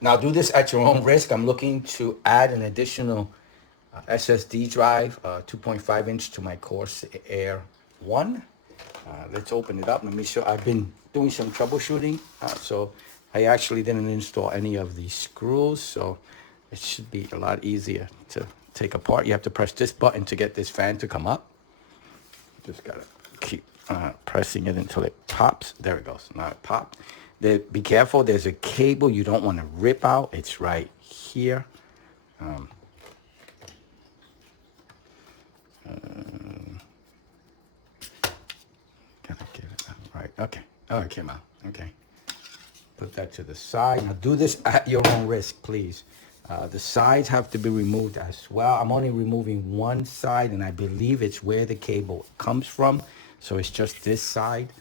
Now do this at your own risk. I'm looking to add an additional SSD drive, 2.5 inch to my Corsair 1. Let's open it up. Let me show. I've been doing some troubleshooting, so I actually didn't install any of these screws, so it should be a lot easier to take apart. You have to press this button to get this fan to come up. Just gotta keep pressing it until it pops. There it goes. Now it popped. Be careful. There's a cable you don't want to rip out. It's right here. Gotta get it out. Right. Okay. Oh, it came out. Okay. Put that to the side. Now do this at your own risk, please. The sides have to be removed as well. I'm only removing one side, and I believe it's where the cable comes from. So it's just this side.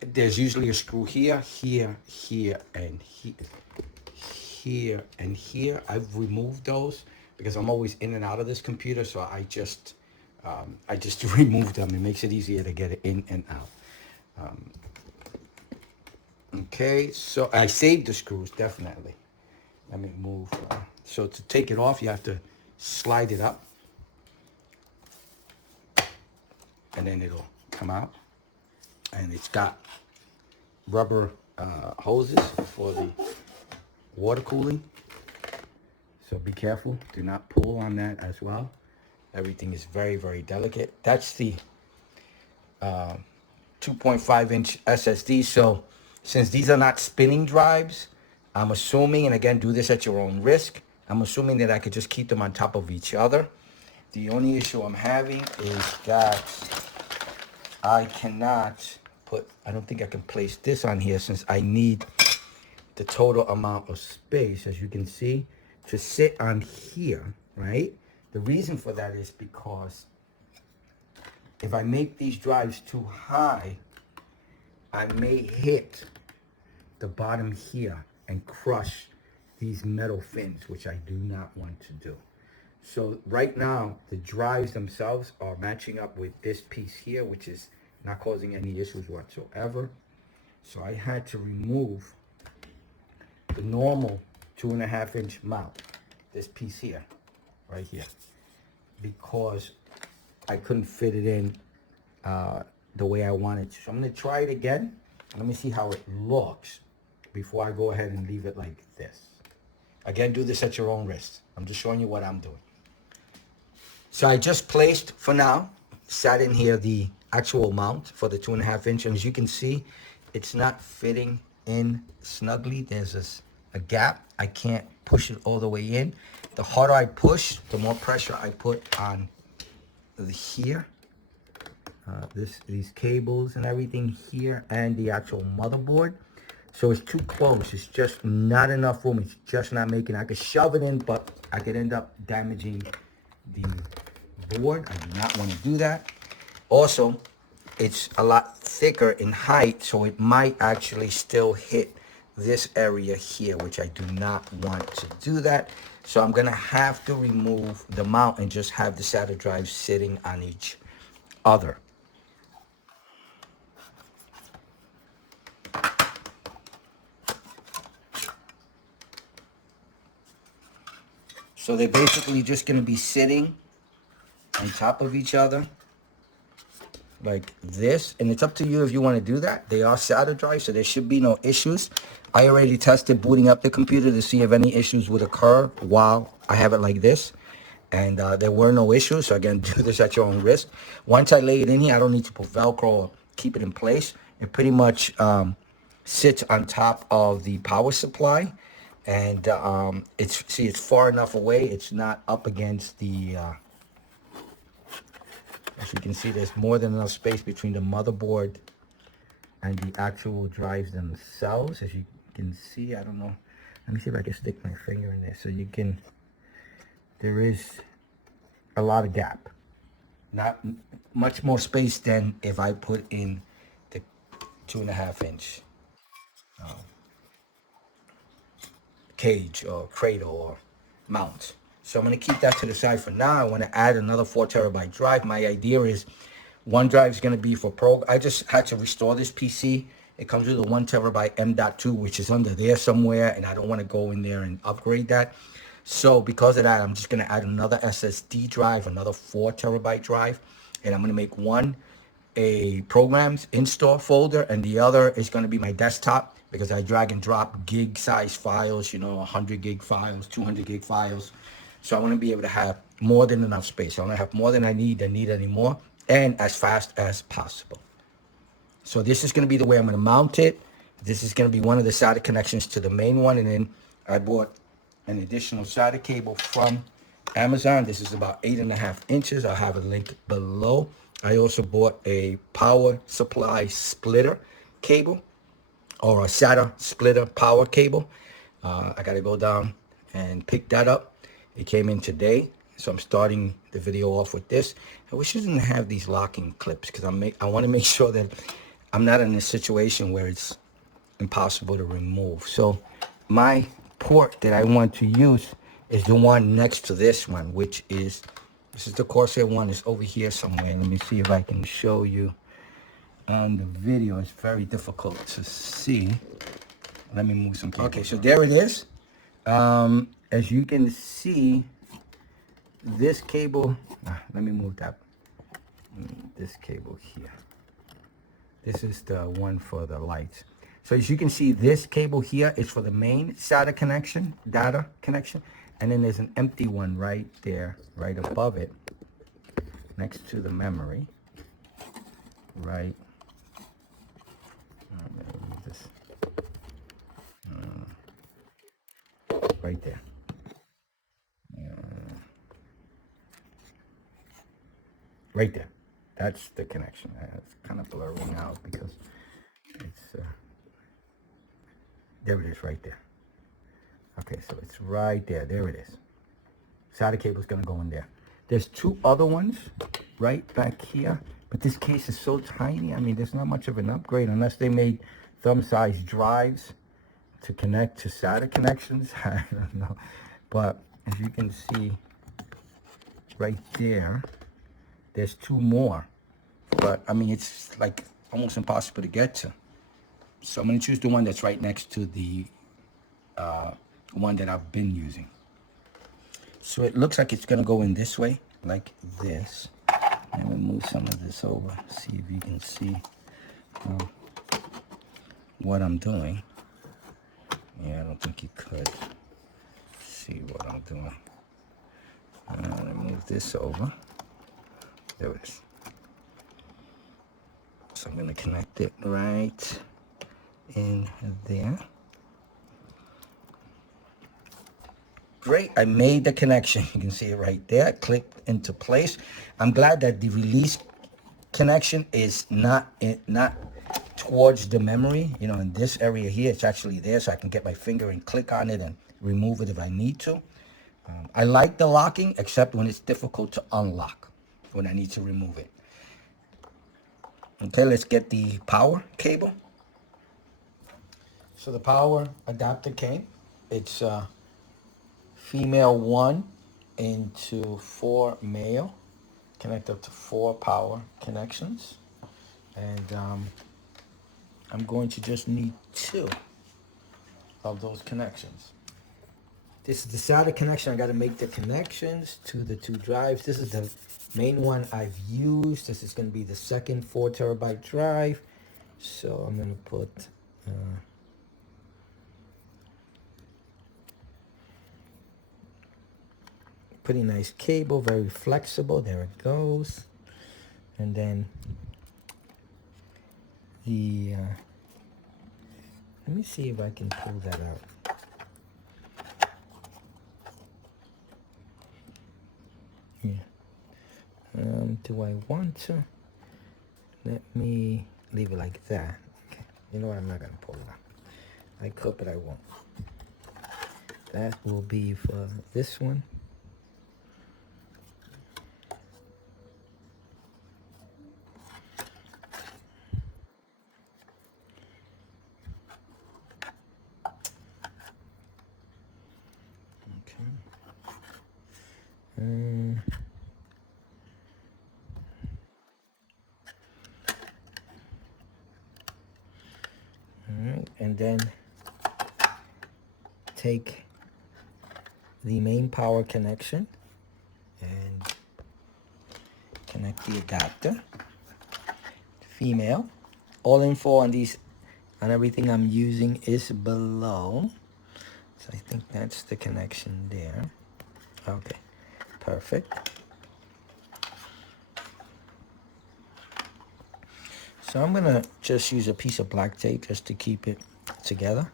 There's usually a screw here, here, here, and here, and here. I've removed those because I'm always in and out of this computer. So I just remove them. It makes it easier to get it in and out. Okay, so I saved the screws, definitely. Let me move. So to take it off, you have to slide it up. And then it'll come out. And it's got rubber hoses for the water cooling. So be careful. Do not pull on that as well. Everything is very, very delicate. That's the 2.5 inch SSD. So since these are not spinning drives, I'm assuming, and again, do this at your own risk, I'm assuming that I could just keep them on top of each other. The only issue I'm having is that I cannot put, I don't think I can place this on here since I need the total amount of space, as you can see, to sit on here, right? The reason for that is because if I make these drives too high, I may hit the bottom here and crush these metal fins, which I do not want to do. So right now, the drives themselves are matching up with this piece here, which is not causing any issues whatsoever. So I had to remove the normal 2.5 inch mount, this piece here, right here, because I couldn't fit it in the way I wanted to. So I'm gonna try it again. Let me see how it looks before I go ahead and leave it like this. Again, do this at your own risk. I'm just showing you what I'm doing. So I just placed, for now, sat in here the actual mount for the 2.5 inch. And as you can see, it's not fitting in snugly. There's a gap. I can't push it all the way in. The harder I push, the more pressure I put on here. These cables and everything here, and the actual motherboard. So it's too close. It's just not enough room. It's just not making. I could shove it in, but I could end up damaging the board. I do not want to do that. Also, it's a lot thicker in height, so it might actually still hit this area here, which I do not want to do that. So I'm gonna have to remove the mount and just have the SATA drive sitting on each other. So they're basically just going to be sitting on top of each other like this. And it's up to you if you want to do that. They are SATA drives, so there should be no issues. I already tested booting up the computer to see if any issues would occur while I have it like this. And there were no issues. So again, do this at your own risk. Once I lay it in here, I don't need to put Velcro or keep it in place. It pretty much sits on top of the power supply. And it's far enough away. It's not up against the, as you can see, there's more than enough space between the motherboard and the actual drives themselves. As you can see, I don't know. Let me see if I can stick my finger in there so you can, there is a lot of gap. Not much more space than if I put in the 2.5 inch. Cage or cradle or mount. So I'm going to keep that to the side for now. I want to add another 4 terabyte drive. My idea is one drive is going to be for pro. I just had to restore this PC It comes with a 1 terabyte M.2, which is under there somewhere, and I don't want to go in there and upgrade that. So because of that, I'm just going to add another SSD drive, another 4 terabyte drive, and I'm going to make one a programs install folder, and the other is going to be my desktop, because I drag and drop gig size files, 100 gig files, 200 gig files. So I want to be able to have more than enough space. I want to have more than I need any more, and as fast as possible. So this is going to be the way I'm going to mount it. This is going to be one of the SATA connections to the main one, and then I bought an additional SATA cable from Amazon. This is about 8.5 inches. I'll have a link below. I also bought a power supply splitter cable, or a SATA splitter power cable. I got to go down and pick that up. It came in today, so I'm starting the video off with this. I wish I didn't have these locking clips, because I want to make sure that I'm not in a situation where it's impossible to remove. So my port that I want to use is the one next to this one, which is, this is the Corsair one. It's over here somewhere. Let me see if I can show you on the video. It's very difficult to see. Let me move some cables. Okay, so there it is. As you can see, this cable, let me move that, this cable here. This is the one for the lights. So as you can see, this cable here is for the main SATA connection, data connection. And then there's an empty one right there, right above it, next to the memory. Right. Right there. Right there. That's the connection. It's kind of blurring out because it's, there it is right there. Okay, so it's right there. There it is. SATA cable is going to go in there. There's two other ones right back here, but this case is so tiny. I mean, there's not much of an upgrade unless they made thumb-sized drives to connect to SATA connections. I don't know. But as you can see right there, there's two more. But, I mean, it's like almost impossible to get to. So I'm going to choose the one that's right next to the one that I've been using. So it looks like it's going to go in this way, like this. And we'll move some of this over, see if you can see what I'm doing. Yeah, I don't think you could see what I'm doing. Let me move this over. There it is. So I'm going to connect it right in there. Great, I made the connection. You can see it right there. It clicked into place. I'm glad that the release connection is not towards the memory. In this area here, it's actually there, so I can get my finger and click on it and remove it if I need to. I like the locking, except when it's difficult to unlock, when I need to remove it. Okay, let's get the power cable. So the power adapter came. It's female 1 into 4 male. Connect up to 4 power connections. And I'm going to just need 2 of those connections. This is the SATA connection. I got to make the connections to the 2 drives. This is the main one I've used. This is going to be the second 4 terabyte drive. So I'm going to put pretty nice cable, very flexible. There it goes. And then the let me see if I can pull that out. Yeah. Do I want to? Let me leave it like that. Okay. You know what? I'm not gonna pull it out. I could, but I won't. That will be for this one. right, and then take the main power connection and connect the adapter. Female. All info on these, on everything I'm using is below. So I think that's the connection there. Okay, perfect. So I'm gonna just use a piece of black tape just to keep it together.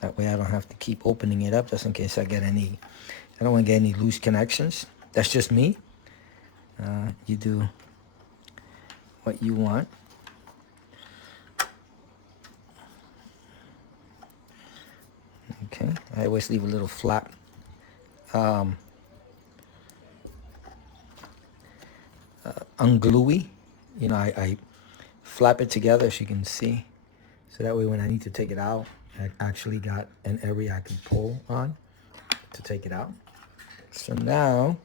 That way I don't have to keep opening it up just in case I get any, I don't want to get any loose connections. That's just me. You do what you want. Okay, I always leave a little flap. Ungluey. You know, I flap it together, as you can see. So that way when I need to take it out, I actually got an area I can pull on to take it out. So now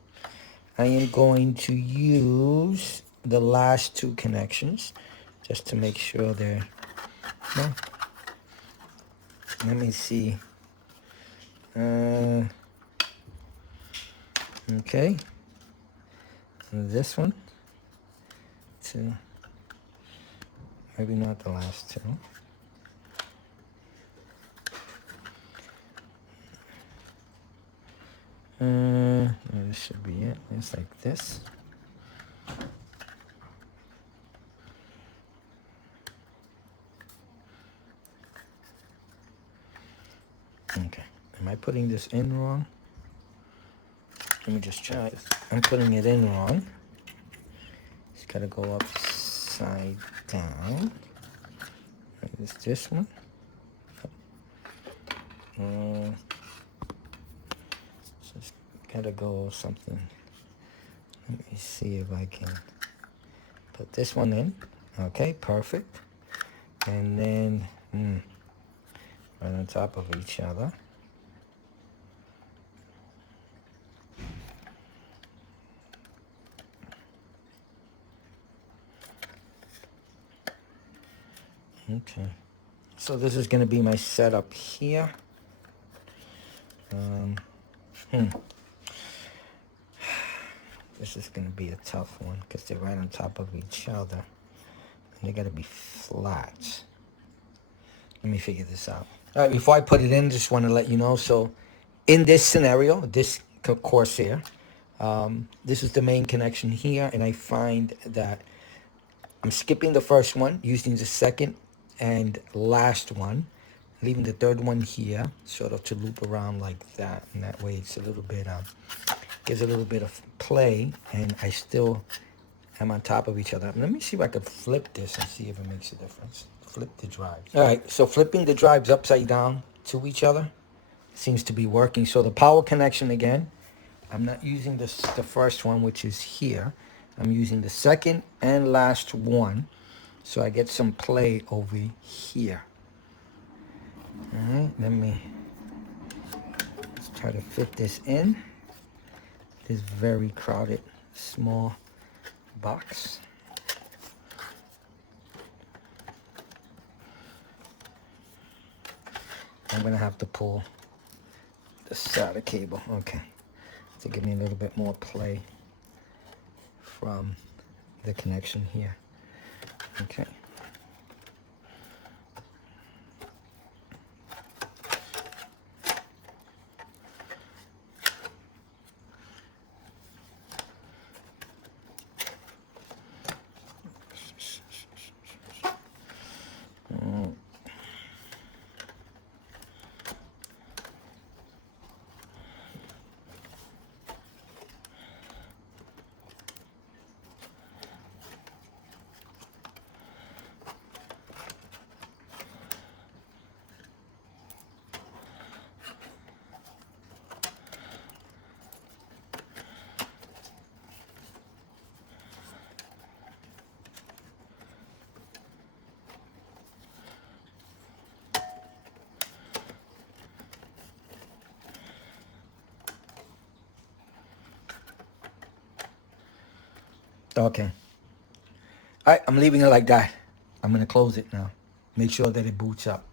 I am going to use the last two connections just to make sure they're, no. Let me see. Okay. And this one. Two. Maybe not the last two. This should be it. It's like this. Okay. Am I putting this in wrong? Let me just try it. I'm putting it in wrong. It's got to go upside down. Is this one? So it's got to go something. Let me see if I can put this one in. Okay, perfect. And then right on top of each other. Okay, so this is going to be my setup here. This is going to be a tough one because they're right on top of each other. And they got to be flat. Let me figure this out. All right, before I put it in, just want to let you know. So in this scenario, this Corsair, this is the main connection here. And I find that I'm skipping the first one, using the second and last one, leaving the third one here, sort of to loop around like that. And that way it's a little bit, gives a little bit of play, and I still am on top of each other. Let me see if I can flip this and see if it makes a difference. Flip the drives. All right, so flipping the drives upside down to each other seems to be working. So the power connection again, I'm not using the first one, which is here. I'm using the second and last one, so I get some play over here. All right, let's try to fit this in this very crowded small box. I'm gonna have to pull the SATA cable, okay, to give me a little bit more play from the connection here. Okay. Okay. All right, I'm leaving it like that. I'm going to close it now. Make sure that it boots up.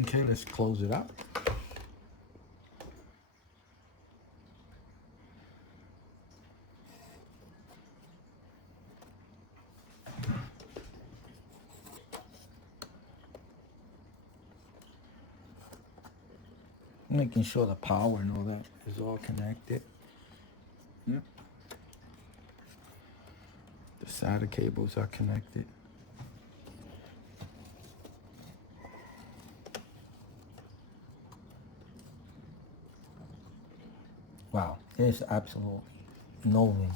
Okay, let's close it up. Making sure the power and all that is all connected. Yep. The SATA cables are connected. Wow, there's absolutely no room.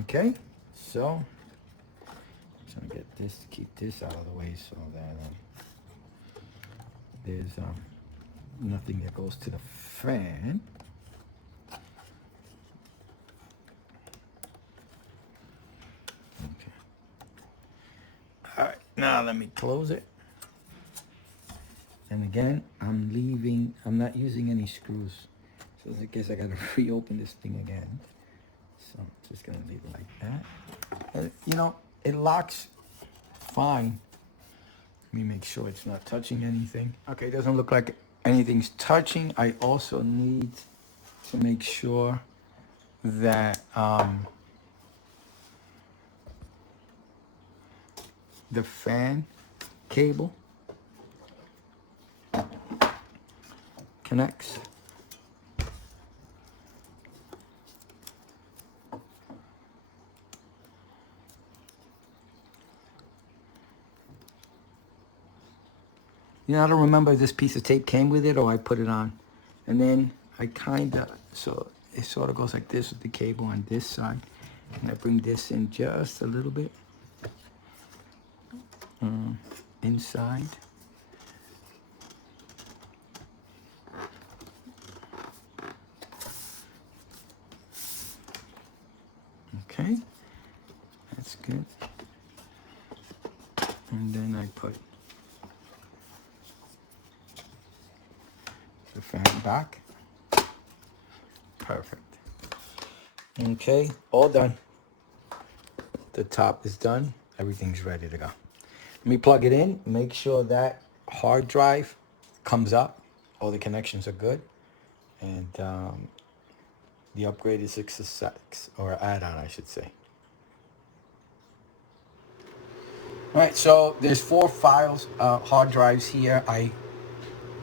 Okay, so I'm gonna get this, keep this out of the way so that there's nothing that goes to the fan. Okay. All right, now let me close it. And again, I'm not using any screws. So I guess I gotta reopen this thing again. So I'm just gonna leave it like that. And, you know, it locks fine. Let me make sure it's not touching anything. Okay, it doesn't look like anything's touching. I also need to make sure that the fan cable connects. You know, I don't remember if this piece of tape came with it or I put it on. And then I so it sort of goes like this with the cable on this side. And I bring this in just a little bit inside. Okay, that's good. And then I put the fan back. Perfect. Okay, all done. The top is done. Everything's ready to go. Let me plug it in. Make sure that hard drive comes up. All the connections are good. And the upgrade is a success, or add-on, I should say. All right, so there's 4 files, hard drives here. I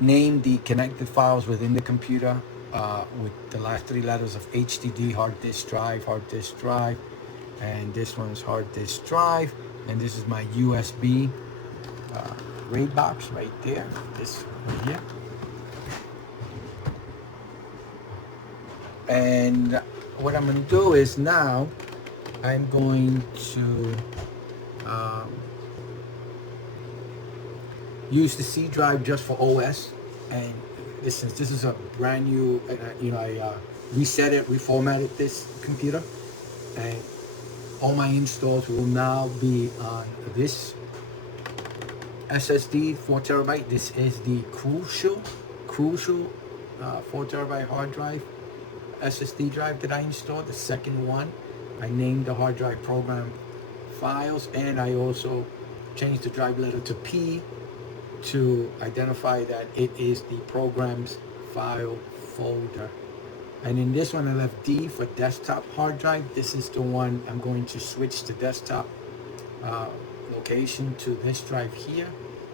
named the connected files within the computer with the last 3 letters of HDD, hard disk drive, and this one's hard disk drive, and this is my USB RAID box right there, this right here. And what I'm going to do is now I'm going to use the C drive just for OS. And this is a brand new, I reset it, reformatted this computer, and all my installs will now be on this SSD 4 terabyte. This is the crucial 4 terabyte hard drive SSD drive that I installed, the second one. I named the hard drive program files, and I also changed the drive letter to P to identify that it is the program's file folder. And in this one I left D for desktop hard drive. This is the one I'm going to switch the desktop location to this drive here.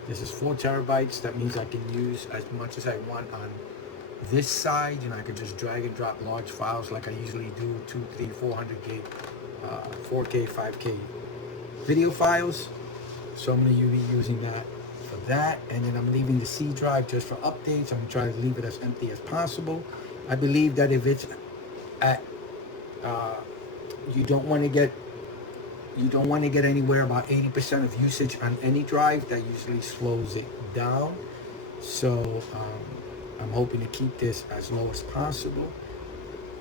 This is 4 terabytes. That means I can use as much as I want on this side. You know, I could just drag and drop large files like I usually do, 200, 300, 400 gig, 4K, 5K video files. So I'm going to be using that for that. And then I'm leaving the C drive just for updates. I'm going to try to leave it as empty as possible. I believe that if it's at, you don't want to get anywhere about 80% of usage on any drive. That usually slows it down. So I'm hoping to keep this as low as possible.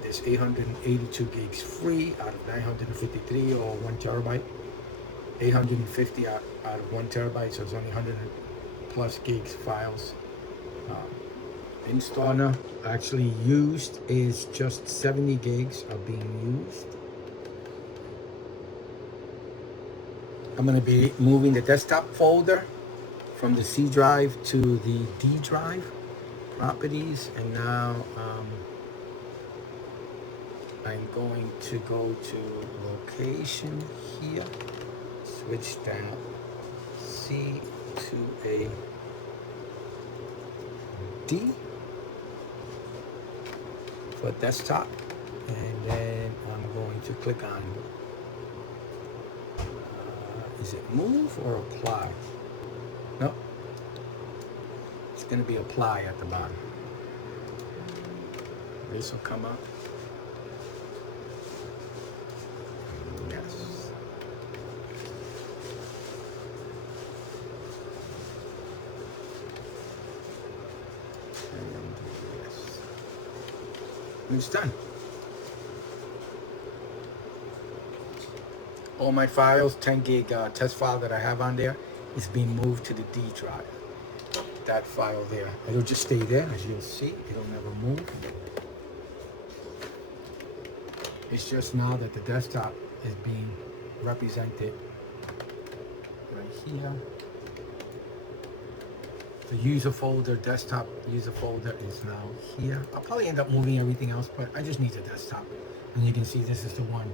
There's 882 gigs free out of 953 or 1 terabyte. 850 out of 1 terabyte, so it's only 100 plus gigs files. Installer actually used is just 70 gigs are being used. I'm going to be moving the desktop folder from the C drive to the D drive properties, and now I'm going to go to location here, switch that C to a D for desktop, and then I'm going to click on is it move or apply? No, it's going to be apply at the bottom. This will come up. Yes. And yes. And it's done. All my files, 10 gig test file that I have on there, is being moved to the D drive. That file there, it'll just stay there, as you'll see. It'll never move. It's just now that the desktop is being represented right here. The user folder, desktop user folder is now here. I'll probably end up moving everything else, but I just need the desktop. And you can see this is the one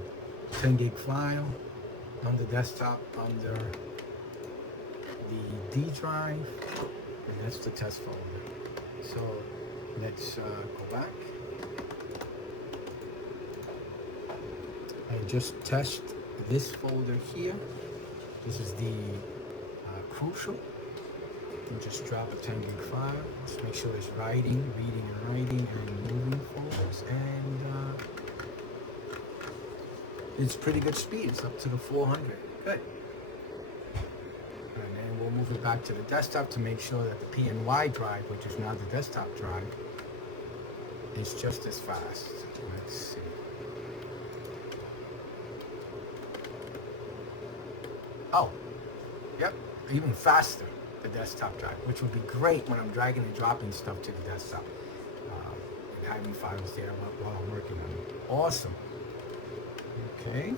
10 gig file on the desktop under the D drive, and that's the test folder. So let's go back. I just test this folder here. This is the crucial. You just drop a 10 gig file. Just make sure it's writing, reading and writing and moving folders, and it's pretty good speed. It's up to the 400. Good. And then we'll move it back to the desktop to make sure that the PNY drive, which is now the desktop drive, is just as fast. Let's see. Oh, yep, even faster, the desktop drive, which would be great when I'm dragging and dropping stuff to the desktop and having files there while I'm working on it. Awesome. Okay.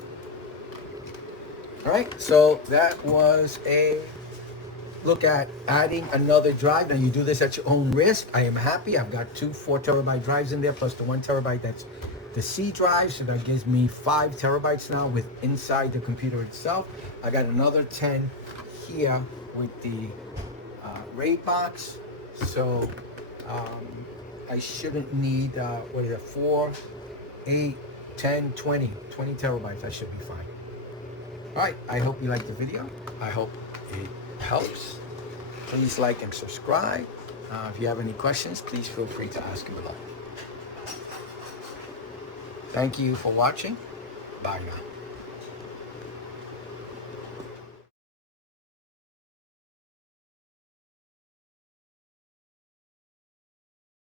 All right, so that was a look at adding another drive. Now you do this at your own risk. I am happy. I've got two 4 terabyte drives in there, plus the 1 terabyte that's the C drive, so that gives me 5 terabytes now with inside the computer itself. I got another 10 here with the RAID box, so I shouldn't need, 4, 8, 10, 20 terabytes. I should be fine. All right, I hope you liked the video. I hope it helps. Please like and subscribe. If you have any questions, please feel free to ask them below. Thank you for watching. Bye now.